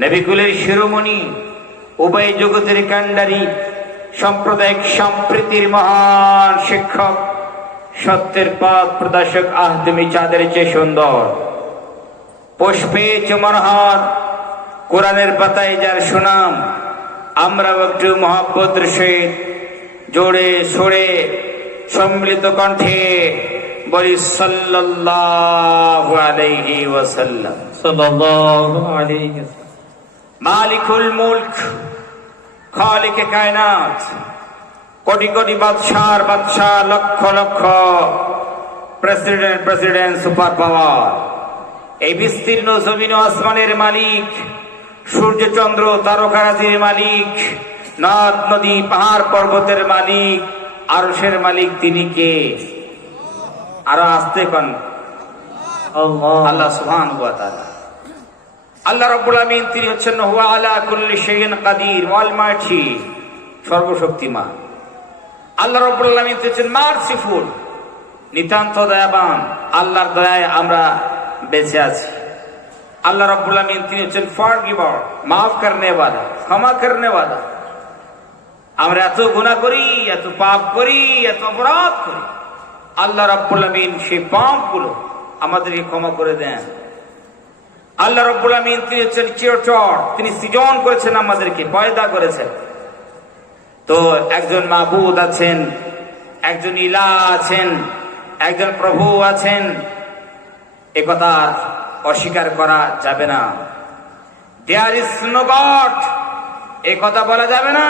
নবিকুলের শিরোমণি, উভয় জগতের কাণ্ডারী, সাম্প্রদায়িক সম্প্রীতির মহান শিক্ষক, সত্যের পথ প্রদর্শক। আহ, তুমি চাঁদের চেয়ে সুন্দর, পুষ্পে চমনহার, কোরআনের পাতায় যার সুনাম। আমরা একটু মহব্বতের সহিত জোরে সোরে সম্মিলিত কণ্ঠে বলি সাল্লাল্লাহু আলাইহি ওয়াসাল্লাম। সাল্লাল্লাহু আলাইহি ওয়াসাল্লাম। মালিকুল মুলক, খালিকে কায়নাত, কোটি কোটি বাদশার বাদশাহ, lakh lakh president, super power, এই বিস্তীর্ণ জমিন ও আসমানের মালিক, সূর্য চন্দ্র তারকারাজির মালিক, নদ নদী পাহাড় পর্বতের মালিক, আরশের মালিক তিনি কে? আরো আসতে কোন? আল্লাহ সুবহানাহু ওয়া তাআলা। আল্লাহ রাব্বুল আমিন তিনি হচ্ছেন হুয়া আলা কুল্লি শাইইন কাদির, অলমাইটি, সর্বশক্তিমান। আল্লাহ রাব্বুল আমিন হচ্ছেন মারসিফুল, নিতান্ত দয়াবান। আল্লাহর দয়ায় আমরা বেঁচে আছি। আল্লাহ রাব্বুল আমিন তিনি হচ্ছেন ফরগিভার, মাফ করনে ওয়ালা, ক্ষমা করনে ওয়ালা। আমরা এত গুনাহ করি, এত পাপ করি, এত অপরাধ করি, আল্লাহ রাব্বুল আমিন সেই পাপগুলো আমাদেরকে ক্ষমা করে দেন। আল্লাহ রাব্বুল আমিন তিনি হচ্ছেন ক্রিয়েটর, তিনি সৃজন করেছেন, আমাদেরকে পয়দা করেছেন। তো একজন মাবুদ আছেন, একজন ইলাহ আছেন, একজন প্রভু আছেন, এ কথা অস্বীকার করা যাবে না। দেয়ার ইজ নো গড, এ কথা বলা যাবে না।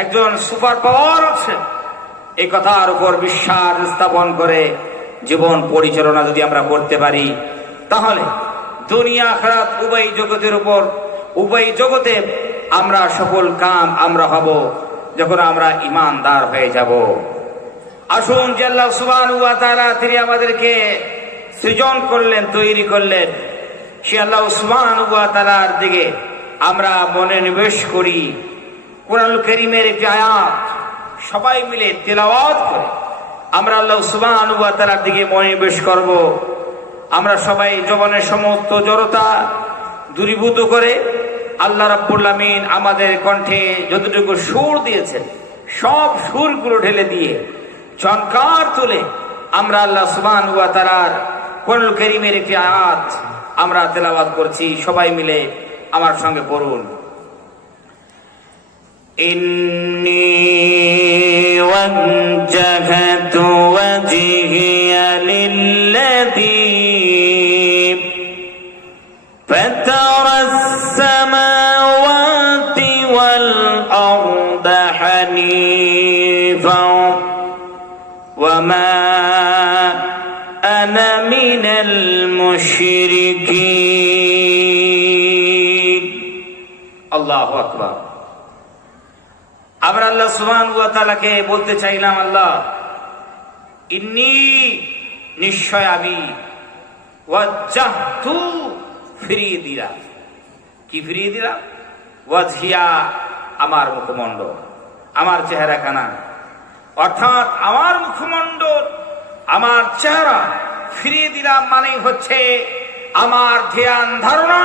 একজন সুপার পাওয়ার আছে, এই কথার উপর বিশ্বাস স্থাপন করে জীবন পরিচালনা যদি আমরা করতে পারি, তাহলে দুনিয়া আখিরাত উভয় জগতের উপর, উভয় জগতে আমরা সফল কাম আমরা হব, যখন আমরা ইমানদার হয়ে যাব। আসুন যে আল্লাহ সুবহানাহু ওয়া তাআলা তিনি আমাদেরকে সৃজন করলেন, তৈরি করলেন, সে আল্লাহ সুবহানাহু ওয়া তাআলার দিকে আমরা মনে নিবেশ করি। কোরআনুল কারীমের একটি আয়াত সবাই মিলে তেলাওয়াত করে আমরা আল্লাহ সুবহানাহু ওয়া তাআলার দিকে মনোনিবেশ করব। আমরা সবাই জীবনের সমস্ত জড়তা দূরীভূত করে আল্লাহ রাব্বুল আমিন আমাদের কণ্ঠে যতটুকু সুর দিয়েছেন সব সুরগুলো ঢেলে দিয়ে ঝনকার তুলে আমরা আল্লাহ সুবহানাহু ওয়া তাআলার কোরআনুল কারীমের একটি আয়াত আমরা তেলাওয়াত করছি। সবাই মিলে আমার সঙ্গে পড়ুন। إني وجهت وجهي للذي فطر السماوات والأرض حنيفا وما أنا من المشركين الله أكبر। আমরা আল্লাহ সুবহানাহু ওয়া তাআলাকে বলতে চাইলাম, আল্লাহ ইন্নী, নিশ্চয় আমি, ওয়াজ্জাহতু, ফিরিয়ে দিলাম। কি ফিরিয়ে দিলাম? ওয়াজহিয়া, আমার মুখমণ্ডল, আমার চেহারা খানা, অর্থাৎ আমার মুখমণ্ডল, আমার চেহারা ফিরিয়ে দিলাম মানে হচ্ছে আমার ধ্যান ধারণা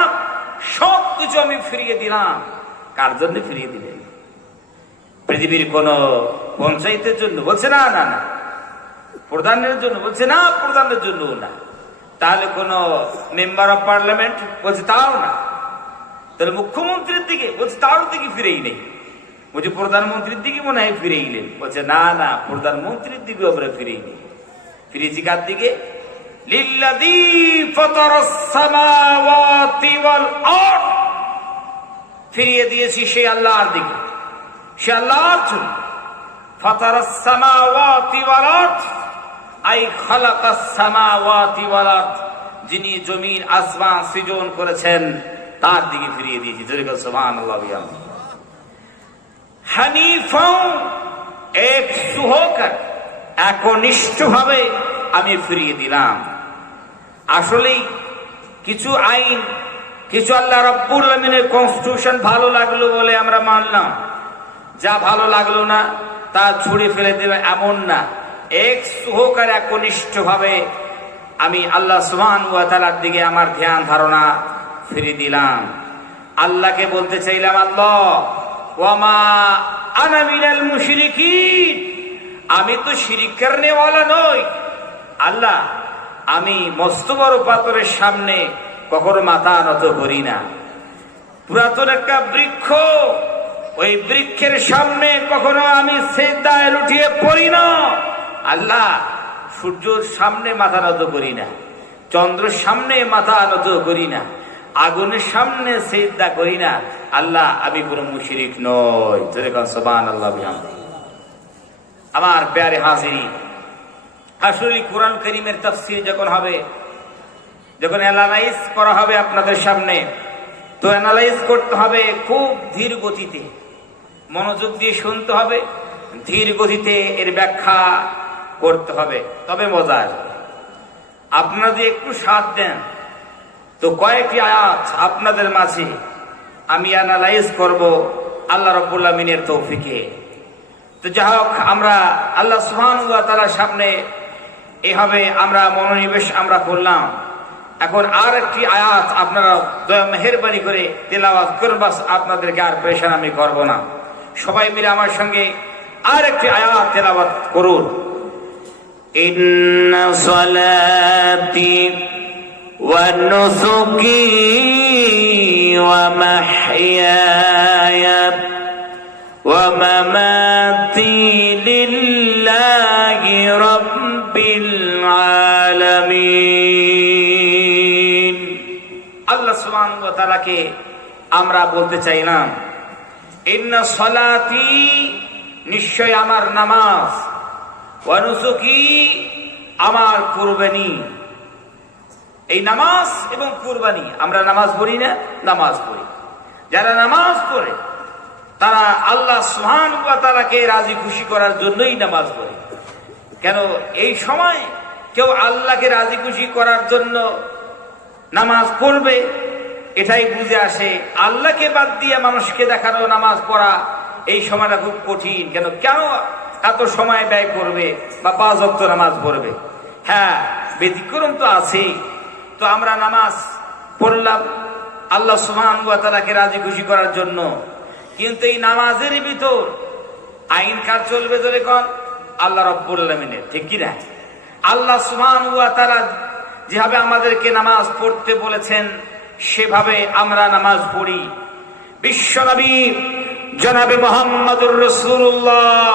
সব কিছু আমি ফিরিয়ে দিলাম। কার জন্য ফিরিয়ে দিলেন? পৃথিবীর কোন পঞ্চায়েতের জন্য বলছে না, না না। প্রধানের জন্য বলছে না, প্রধানের জন্য না। তাহলে কোন মেম্বার অফ পার্লামেন্ট বলছে তাও না। তাহলে মুখ্যমন্ত্রীর দিকে বলছে তার দিকে ফিরেই নেই। বলছে প্রধানমন্ত্রীর দিকে মনে হয় ফিরেই নেই। বলছে না না, প্রধানমন্ত্রীর দিকে আমরা ফিরেই নেই। ফিরেছি কার দিকে? লিল্লাযী ফাতারাস সামাওয়াতি ওয়াল আরদ, ফিরিয়ে দিয়েছি সেই আল্লাহর দিকে, সে আল্লাহর জন্য। ফাতারাস সামাওয়াতি ওয়াল আরদ আই খালাকাস সামাওয়াতি ওয়াল আরদ, যিনি জমিন আসমান সৃজন করেছেন তার দিকে ফিরিয়ে দিয়েছি। জোরে বল সুবহানাল্লাহ। হানিফা, এক সুহকার, একনিষ্ঠভাবে আমি ফিরিয়ে দিলাম। আসলেই কিছু আইন, কিছু আল্লাহ রাব্বুল আমিনের কনস্টিটিউশন ভালো লাগলো বলে আমরা মানলাম, যা ভালো লাগলো না তা ছুঁড়ে ফেলে দেবে এমন না। এক সুহকার একনিষ্ঠভাবে আমি আল্লাহ সুবহানাহু ওয়া তাআলার দিকে আমার ধ্যান ধারণা ফিরিয়ে দিলাম। আল্লাহকে বলতে চাইলাম, আল্লাহ ওয়ামা আনা মিনাল মুশরিকিন, আমি তো শিরিক করনেওয়ালা নই। আল্লাহ, আমি মস্ত বড় পাথরের সামনে কখনো মাথা নত করি না। পুরাতন একটা বৃক্ষ, ওই বৃক্ষের সামনে কখনো আমি সিজদায় লুটিয়ে পড়ি না। আল্লাহ, সূর্যের সামনে মাথা নত করি না, চন্দ্রের সামনে মাথা নত করি না, আগুনের সামনে সিজদা করি না। আল্লাহ, আমি কোনো মুশরিক নই। সুবহানাল্লাহ বিহামদিহি। আমার প্যারে হাজিরিন, আসলে কোরআন কারীমের তাফসীর যখন হবে, যখন অ্যানালাইজ করা হবে আপনাদের সামনে, তো অ্যানালাইজ করতে হবে খুব ধীর গতিতে, মনোযোগ দিয়ে শুনতে হবে, ধীর গতিতে এর ব্যাখ্যা করতে হবে, তবে মজা আসবে। আপনারা যদি একটু সাথ দেন তো কয়েকটি আয়াত আপনাদের মাঝে আমি অ্যানালাইজ করব আল্লাহ রাব্বুল আমিনের তৌফিকে। তো যাই হোক, আমরা আল্লাহ সুবহানাহু ওয়া তাআলার সামনে এভাবে আমরা মনোনিবেশ আমরা করলাম। এখন আর একটি আয়াত আপনারা দয়া মেহেরবানি করে তেলাওয়াত করুন, বাস আপনাদেরকে আর পেরেশান আমি করব না। সবাই মিলে আমার সঙ্গে আর একটি আয়াত তেলাওয়াত করুন। ইন্না সালাতি ওয়া নুসুকি ওয়া মাহইয়ায়া ওয়া মামাতি লিল্লাহি রাব্বিল আলামিন। আল্লাহ সুবহানাহু ওয়া তাআলাকে আমরা বলতে চাইলাম, ইন্না সালাতি, নিশ্চয় আমার নামাজ, ওয়া নুসুকি, আমার কুরবানি। এই নামাজ এবং কুরবানি, আমরা নামাজ পড়ি না? নামাজ পড়ি। যারা নামাজ পড়ে তারা আল্লাহ সুবহানাহু ওয়া তাআলাকে রাজি খুশি করার জন্যই নামাজ পড়ে। কেন এই সময় কেউ আল্লাহকে রাজি খুশি করার জন্য নামাজ পড়বে, এটাই বুঝে আসে। আল্লাহকে বাদ দিয়ে মানুষকে দেখানো নামাজ পড়া এই সময়টা খুব কঠিন। কেন এত সময় ব্যয় করবে বা 5 ওয়াক্ত নামাজ পড়বে? হ্যাঁ, ব্যতিক্রম তো আছেই। তো আমরা নামাজ পড়লাম আল্লাহ সুবহানাহু ওয়া তাআলাকে রাজি খুশি করার জন্য, কিন্তু এই নামাজের ভিতর আইন কার চলবে? ধরে কোন? আল্লাহ রাব্বুল আলামিনের, ঠিক কি না? আল্লাহ সুবহানাহু ওয়া তাআলা যেভাবে আমাদেরকে নামাজ পড়তে বলেছেন সেভাবে আমরা নামাজ পড়ি। বিশ্বনবী জনাবে মুহাম্মদুর রাসূলুল্লাহ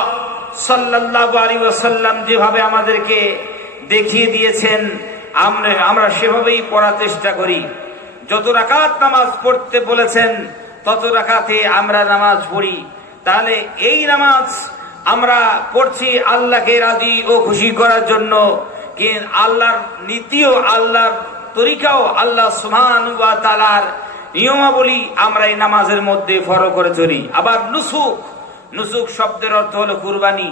সাল্লাল্লাহু আলাইহি ওয়াসাল্লাম যেভাবে আমাদেরকে দেখিয়ে দিয়েছেন আমরা সেভাবেই পড়ার চেষ্টা করি। যত রাকাত নামাজ পড়তে বলেছেন তত রাকাতে আমরা নামাজ পড়ি। তাহলে এই নামাজ আমরা পড়ছি আল্লাহকে রাজি ও খুশি করার জন্য, কিন্তু আল্লাহর নীতিও, আল্লাহর তরিকাও, আল্লাহ সুবহানাহু ওয়া তাআলার নিয়মাবলী আমরা এই নামাজের মধ্যে ফলো করে চলি। আবার নুসুক, নুসুক শব্দের অর্থ হলো কুরবানি।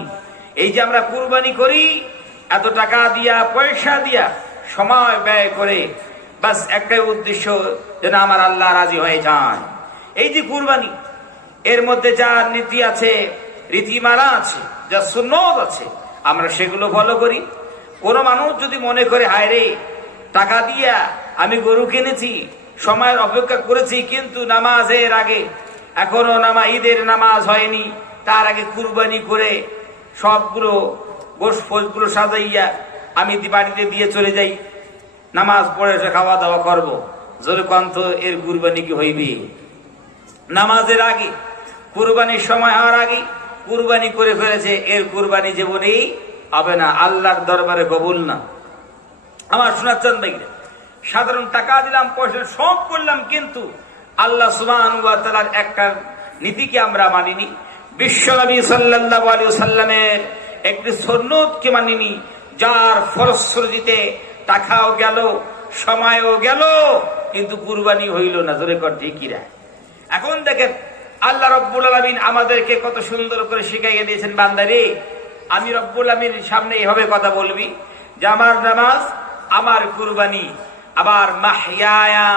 এই যে আমরা কুরবানি করি, এত টাকা দিয়া, পয়সা দিয়া, সময় ব্যয় করে, বাস একটাই উদ্দেশ্য, যেন আমার আল্লাহ রাজি হয়ে যায়। এই যে কুরবানি, এর মধ্যে যা নীতি আছে, রীতিমালা আছে, যা সুন্নত আছে, আমরা সেগুলো ফলো করি। কোন মানুষ যদি মনে করে, হায় রে, টাকা দিয়া আমি গরু কিনেছি, সময়ের অপেক্ষা করেছি, কিন্তু নামাজের আগে এখনো ঈদের নামাজ হয়নি, তার আগে কুরবানি করে সবগুলো গোশত ফোশগুলো সাজাইয়া আমি বাড়িতে দিয়ে চলে যাই, নামাজ পড়ে এসে খাওয়া দাওয়া করবো, জোরে কন্ত এর কুরবানি কি হইবে? নামাজের আগে, কুরবানির সময় হওয়ার আগে কুরবানি করে ফেলেছে, এর কুরবানি জীবনেই হবে না, আল্লাহর দরবারে কবুল না। আমার শোনাচ্ছেন ভাই, সাধারণ টাকা দিলাম, পয়সা সব করলাম, কিন্তু আল্লাহ সুবহানাহু ওয়া তাআলার একটা নীতিকে আমরা মানিনি, বিশ্বনবী সাল্লাল্লাহু আলাইহি ওয়াসাল্লামের একটি সুন্নতকে মানিনি, যার ফলশ্রুতিতে টাকাও গেল, সময়ও গেল, কিন্তু কুরবানি হইল না। জোরে কর ঠিক কি না? এখন দেখেন আল্লাহ রাব্বুল আলামিন আমাদেরকে কত সুন্দর করে শিখাইয়ে দিয়েছেন, বান্দারে আমি রব্বুল আমিনের সামনে এভাবে কথা বলবি যে আমার নামাজ, আমার কুরবানি, আবার মাহইয়ায়া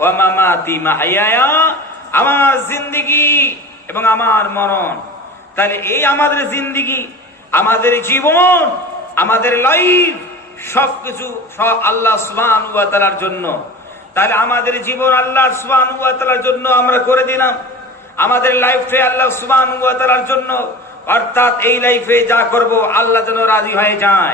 ওয়া মামাতি, মাহইয়ায়া আমার জিন্দেগি এবং আমার মরণ। তাহলে এই আমাদের জিন্দেগি, আমাদের জীবন, আমাদের লাইফ, সবকিছু সব আল্লাহ সুবহানাহু ওয়া তাআলার জন্য। তাহলে আমাদের জীবন আল্লাহ সুবহানাহু ওয়া তাআলার জন্য আমরা করে দিলাম, আমাদের লাইফে আল্লাহ সুবহানাহু ওয়া তাআলার জন্য, অর্থাৎ এই লাইফে যা করব আল্লাহ যেন রাজি হয়ে যায়।